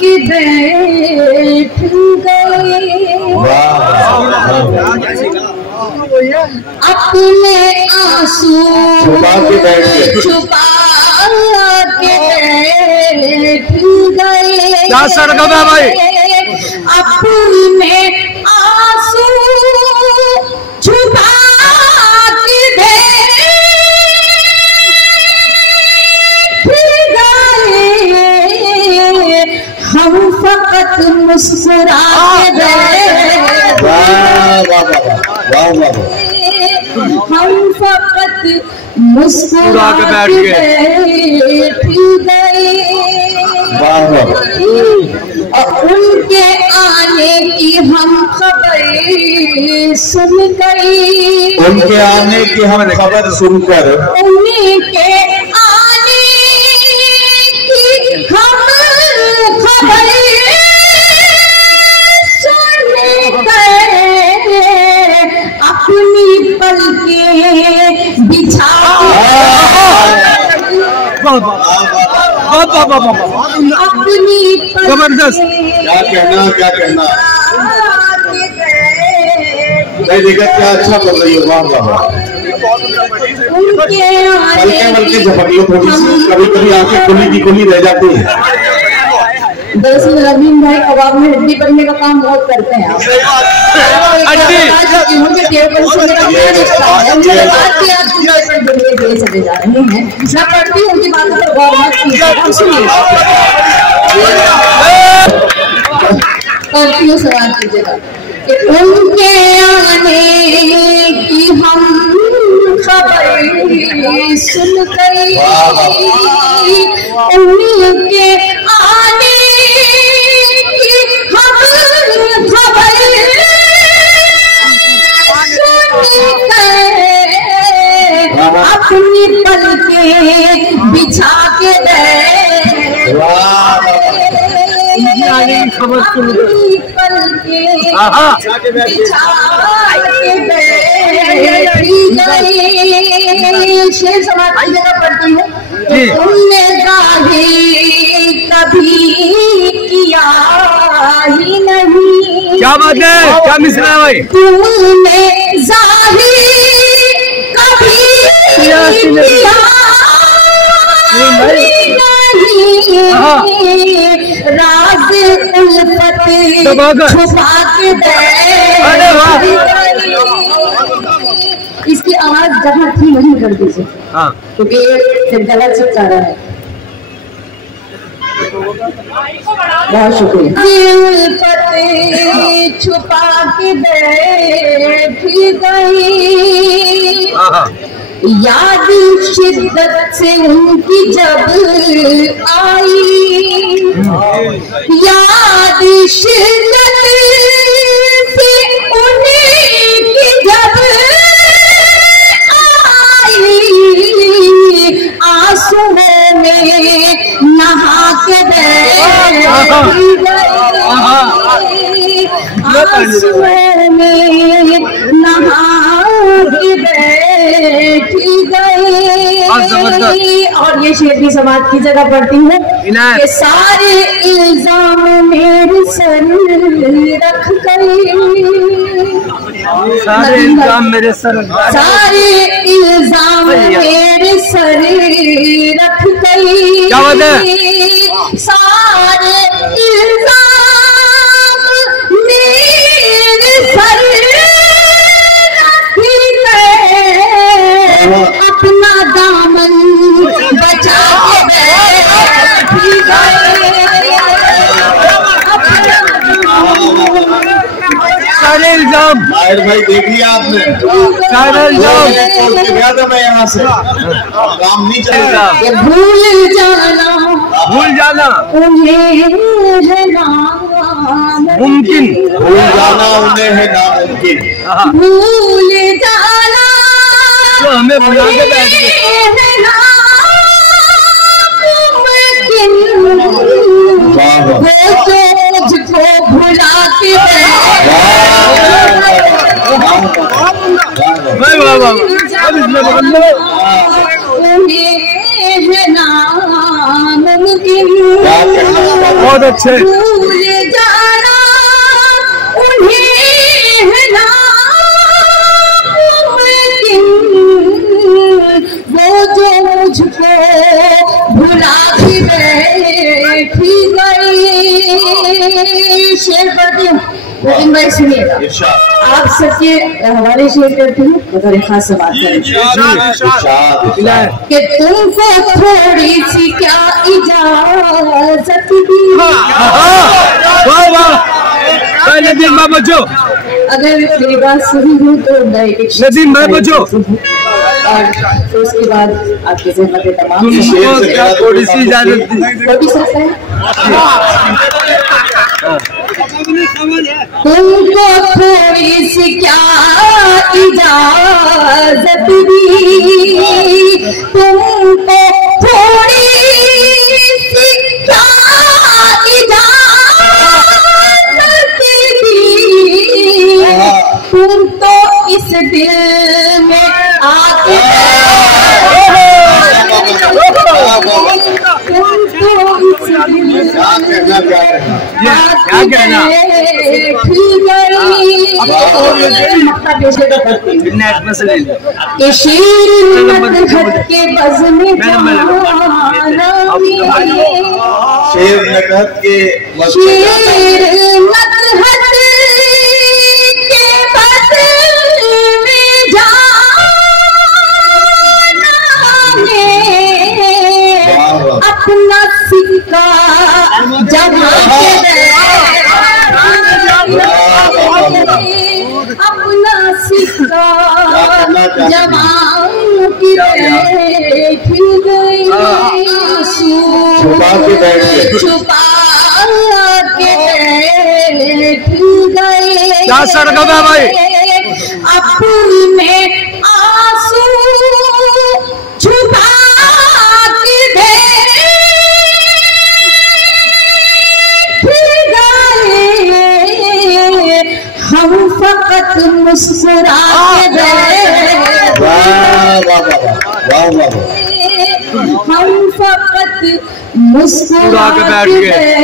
के बैठ गए, अपने आंसू छुपा के बैठ गए। क्या सरगम है भाई? अपने आंसू छुपा के बैठ गए, हम फकत मुस्कुरा के बैठ गए, हम फकत मुस्कुरा के बैठ गए। और उनके आने की हम खबर सुन गई, उनके आने की हम खबर सुनकर, उनके आने की हम खबर सुन गए, अपनी पलकें बिछा अपनी जबरदस्त। क्या कहना नहीं देखा, क्या अच्छा कर रही हो। वाह वाह, बल्कि झपक लो थोड़ी सी, कभी कभी आंखें खुली की खुली रह जाती है। दरअसल रवीन भाई कबाब में हड्डी बनने का काम बहुत करते हैं। चले जा रहे हैं, मैं पढ़ती हूँ उनकी बातों पर गौर मत कीजिए, करती हूँ सवाल कीजिएगा। उनके आने की हम खबर सुन गई, उनके आने की हम खबर सुन गए, अपनी पलकें बिछा के खबर सुन शेर समाज की जगह पढ़ती हूँ। तुमने जाहिर कभी किया ही नहीं, क्या बात है, क्या मिसरा है भाई? तुमने जाहिर कभी किया राज उल्फत छुपा के इसकी आवाज जहाँ थी वहीं कर दीजिए, क्योंकि फिर गला चिपका रहा है। बहुत शुक्रिया। उल्फत छुपा के बैठी गई, याद शिद्दत से उनकी जब आई, याद शिद्दत से उनकी जब आई, आंसुओं में नहा के बैठी गई, आंसुओं में नहा के बैठी गई। और ये शेर भी समाज की जगह पढ़ती हूँ कि सारे इल्जाम मेरे सर रख गई, सारे इल्जाम मेरे सर, सारे इल्जाम मेरे सर रख गई। क्या बात है? सारे इल्जाम मेरे सर अपना दामन बचा के बैठी गए, सारे इल्जाम। नायर भाई देख लिया आपने, सारे इल्जाम गया था मैं यहाँ से, काम नहीं चलेगा। भूल जाना उन्हें है नामुमकिन, भूल जाना उन्हें है नामुमकिन, भूल जाना तो हमें भुला के बैठ गए। मुझको भुला के बहुत अच्छे। भूल जाना उन्हें है नामुमकिन, वो जो मुझको भुला के बैठी गई। शेर पढ़ती हूँ, गोविंद भाई सुनिएगा। आप सबके हवाले शेयर करती हूँ, बतौर खास से बात करें कि तुमको थोड़ी सी क्या इजाजत दी। वाह वाह, नदीम भाई बचो, अगर मेरी बात सुनी हो तो नदीम भाई बचो। और फिर उसके बाद आपके ज़हन में तमाम तुमको क्या थोड़ी सी इजाजत दी। हो भी सकता है। तुमको थोड़ी सी क्या इजाजत दी, तुमको थोड़ी सी क्या इजाजत दी, तुम तो इस दिल में आके क्या कहना के बज़ में शेर नटहत के अपना सिक्का जमा के दे, अपना सिक्का जमा के बैठ गई, छुपा के बैठ गए, छुपा के बैठ गए। क्या सरगम है भाई? अपने आंसू छुपा के बैठ गए, हम फकत मुस्कुरा के बैठ गए, हम फकत मुस्कुरा के बैठ गए।